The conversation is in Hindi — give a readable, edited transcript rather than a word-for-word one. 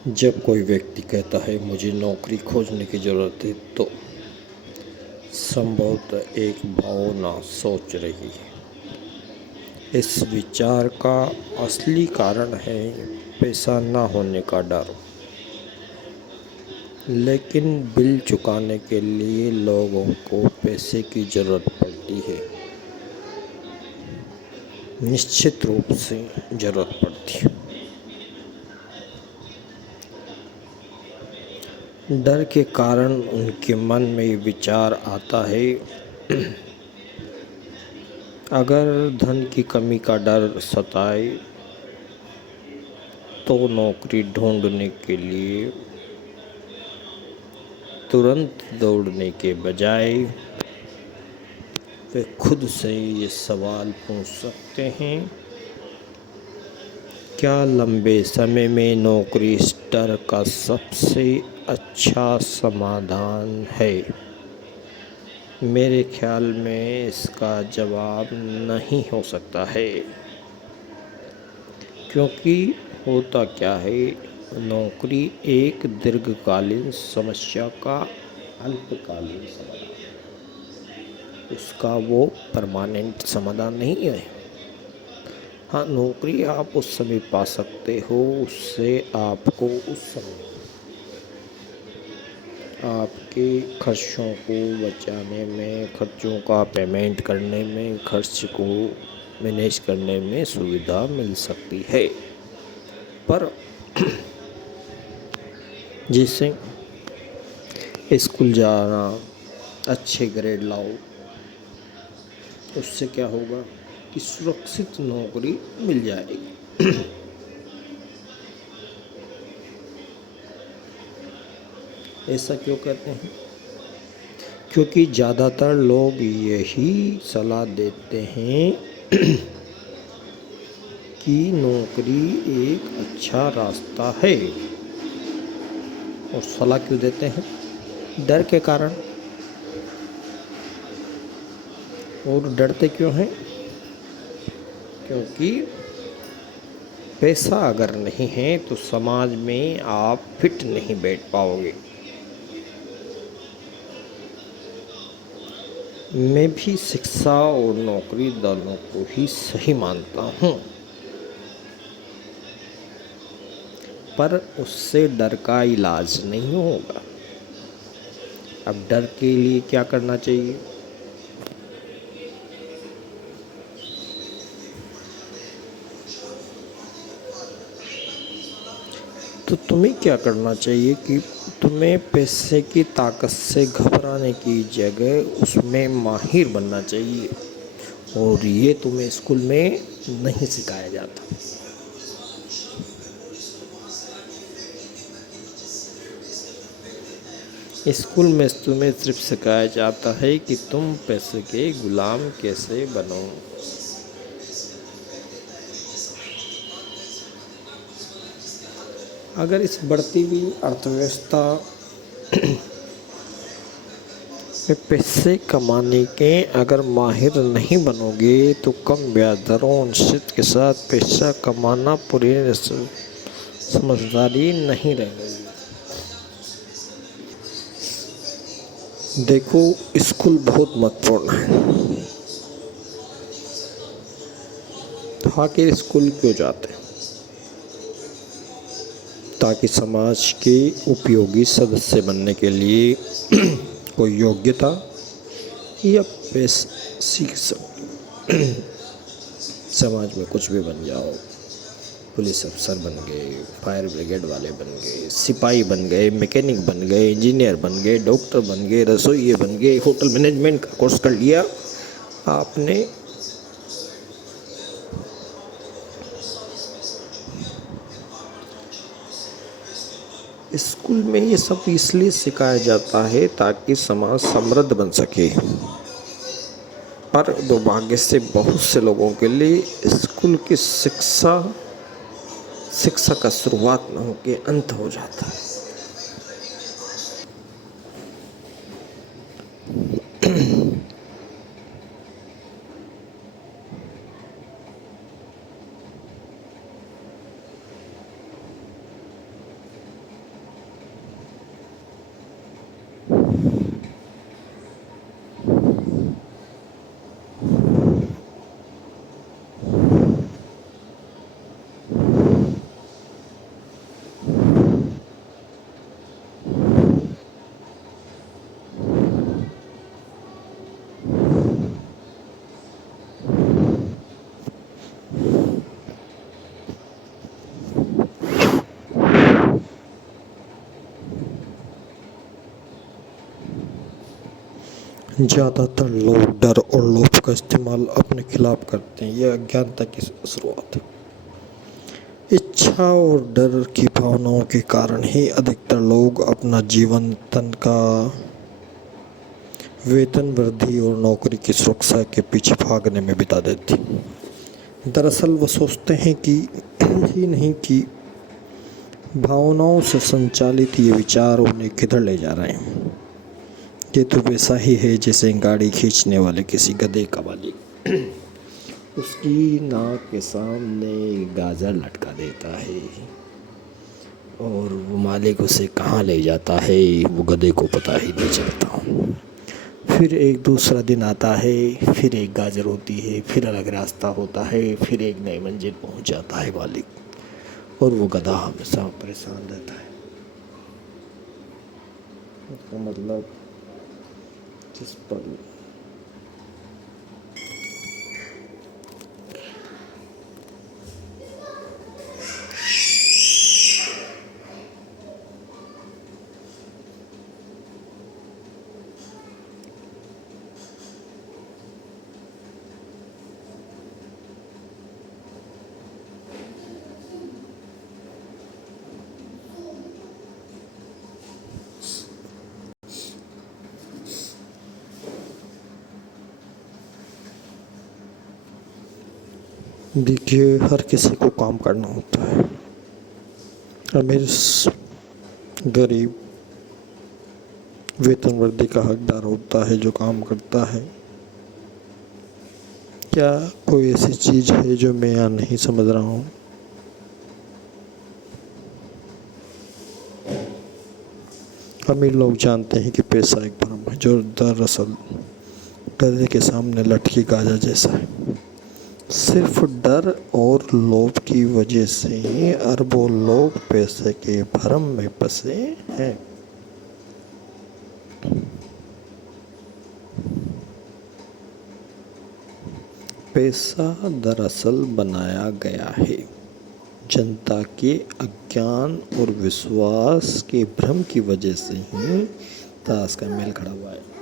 जब कोई व्यक्ति कहता है मुझे नौकरी खोजने की ज़रूरत है तो संभवतः एक भावना सोच रही है। इस विचार का असली कारण है पैसा न होने का डर। लेकिन बिल चुकाने के लिए लोगों को पैसे की ज़रूरत पड़ती है, निश्चित रूप से ज़रूरत पड़ती है। डर के कारण उनके मन में विचार आता है, अगर धन की कमी का डर सताए तो नौकरी ढूंढने के लिए तुरंत दौड़ने के बजाय वे खुद से ये सवाल पूछ सकते हैं, क्या लंबे समय में नौकरी इस डर का सबसे अच्छा समाधान है? मेरे ख्याल में इसका जवाब नहीं हो सकता है, क्योंकि होता क्या है, नौकरी एक दीर्घकालीन समस्या का अल्पकालीन समाधान, उसका वो परमानेंट समाधान नहीं है। हाँ, नौकरी आप उस समय पा सकते हो, उससे आपको उस समय आपके खर्चों को बचाने में, खर्चों का पेमेंट करने में, खर्च को मैनेज करने में सुविधा मिल सकती है। पर जैसे स्कूल जाना, अच्छे ग्रेड लाओ, उससे क्या होगा कि सुरक्षित नौकरी मिल जाएगी। ऐसा क्यों कहते हैं? क्योंकि ज़्यादातर लोग यही सलाह देते हैं कि नौकरी एक अच्छा रास्ता है। और सलाह क्यों देते हैं? डर के कारण। और डरते क्यों हैं? क्योंकि पैसा अगर नहीं है तो समाज में आप फिट नहीं बैठ पाओगे। मैं भी शिक्षा और नौकरी दोनों को ही सही मानता हूँ, पर उससे डर का इलाज नहीं होगा। अब डर के लिए क्या करना चाहिए? तो तुम्हें क्या करना चाहिए कि तुम्हें पैसे की ताकत से घबराने की जगह उसमें माहिर बनना चाहिए, और ये तुम्हें स्कूल में नहीं सिखाया जाता। स्कूल में तुम्हें सिर्फ सिखाया जाता है कि तुम पैसे के गुलाम कैसे बनो। अगर इस बढ़ती हुई अर्थव्यवस्था में पैसे कमाने के अगर माहिर नहीं बनोगे तो कम ब्याज दरों निश्चित के साथ पैसा कमाना पूरी समझदारी नहीं रह गई। देखो, स्कूल बहुत महत्वपूर्ण है। तो आखिर स्कूल क्यों जाते हैं? ताकि समाज के उपयोगी सदस्य बनने के लिए कोई योग्यता या पैसा सीख सको। समाज में कुछ भी बन जाओ, पुलिस अफसर बन गए, फायर ब्रिगेड वाले बन गए, सिपाही बन गए, मैकेनिक बन गए, इंजीनियर बन गए, डॉक्टर बन गए, रसोइये बन गए, होटल मैनेजमेंट का कोर्स कर लिया आपने, स्कूल में ये सब इसलिए सिखाया जाता है ताकि समाज समृद्ध बन सके। पर दुर्भाग्य से बहुत से लोगों के लिए स्कूल की शिक्षा का शुरुआत न होके अंत हो जाता है। ज़्यादातर लोग डर और लोभ का इस्तेमाल अपने खिलाफ करते हैं। यह अज्ञानता की शुरुआत है। इच्छा और डर की भावनाओं के कारण ही अधिकतर लोग अपना जीवन तन का वेतन वृद्धि और नौकरी की सुरक्षा के पीछे भागने में बिता देते हैं। दरअसल वो सोचते हैं कि ही नहीं कि भावनाओं से संचालित ये विचार उन्हें किधर ले जा रहे हैं। ये तो वैसा ही है जैसे गाड़ी खींचने वाले किसी गधे का मालिक उसकी नाक के सामने गाजर लटका देता है और वो मालिक उसे कहाँ ले जाता है वो गधे को पता ही नहीं चलता। फिर एक दूसरा दिन आता है, फिर एक गाजर होती है, फिर अलग रास्ता होता है, फिर एक नई मंजिल पहुंच जाता है मालिक और वो गधा हमेशा परेशान रहता है। इसका मतलब जिस पर देखिए, हर किसी को काम करना होता है। अमीर गरीब वेतन वृद्धि का हकदार होता है जो काम करता है। क्या कोई ऐसी चीज़ है जो मैं यहाँ नहीं समझ रहा हूँ? अमीर लोग जानते हैं कि पैसा एक भ्रम है जो दरअसल गधे के सामने लटकी गाजर जैसा है। सिर्फ डर और लोभ की वजह से अरबों लोग पैसे के भ्रम में फंसे हैं। पैसा दरअसल बनाया गया है जनता के अज्ञान और विश्वास के भ्रम की वजह से ही ताश का मेल खड़ा हुआ है।